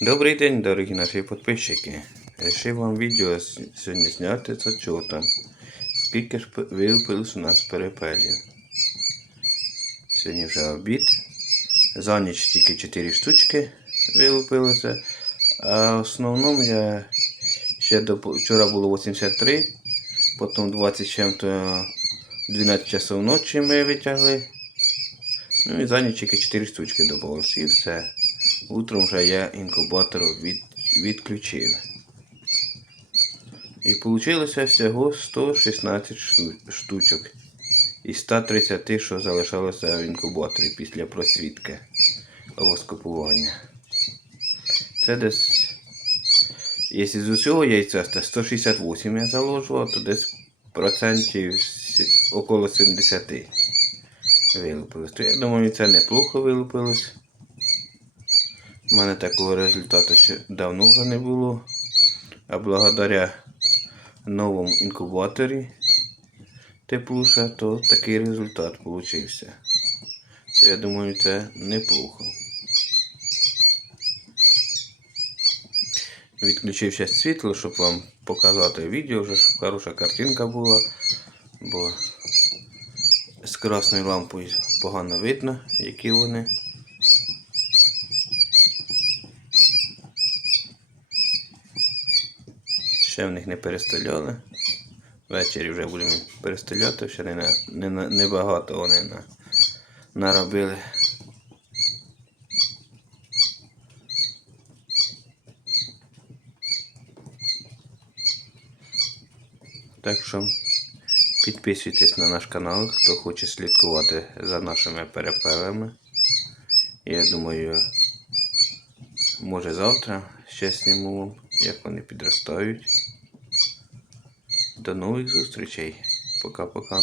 Добрий день, дорогі наші підписчики. Решив вам відео сьогодні зняти з отчетом. Скільки ж вилупилось у нас перепелів. Сьогодні вже обід. За ніч тільки 4 штучки вилупилося. А в основному я ще до, вчора було 83, потім 20 чим-то 12 часов ночі ми витягли. Ну і за ніч тільки 4 штучки додалось і все. Утром вже я інкубатор від, відключив. І вийшло всього 116 штучок із 130, що залишалося в інкубаторі після просвітки або скопування. Це десь, якщо з усього яйця 168 я заложував, то десь процентів около 70 вилупилось. То я думаю, це неплохо вилупилось. У мене такого результату ще давно вже не було. А благодаря новому інкубаторі теплуша, то такий результат получився. Я думаю, це неплохо. Відключив ще світло, щоб вам показати відео, вже, щоб хороша картинка була, бо з красною лампою погано видно, які вони. Ще в них не перестріляли. Ввечері вже будемо перестріляти, ще не, не, не багато вони на, наробили. Так що підписуйтесь на наш канал, хто хоче слідкувати за нашими перепелами. Я думаю, може завтра ще зніму вам, як вони підростають. До нових зустрічей. Пока-пока.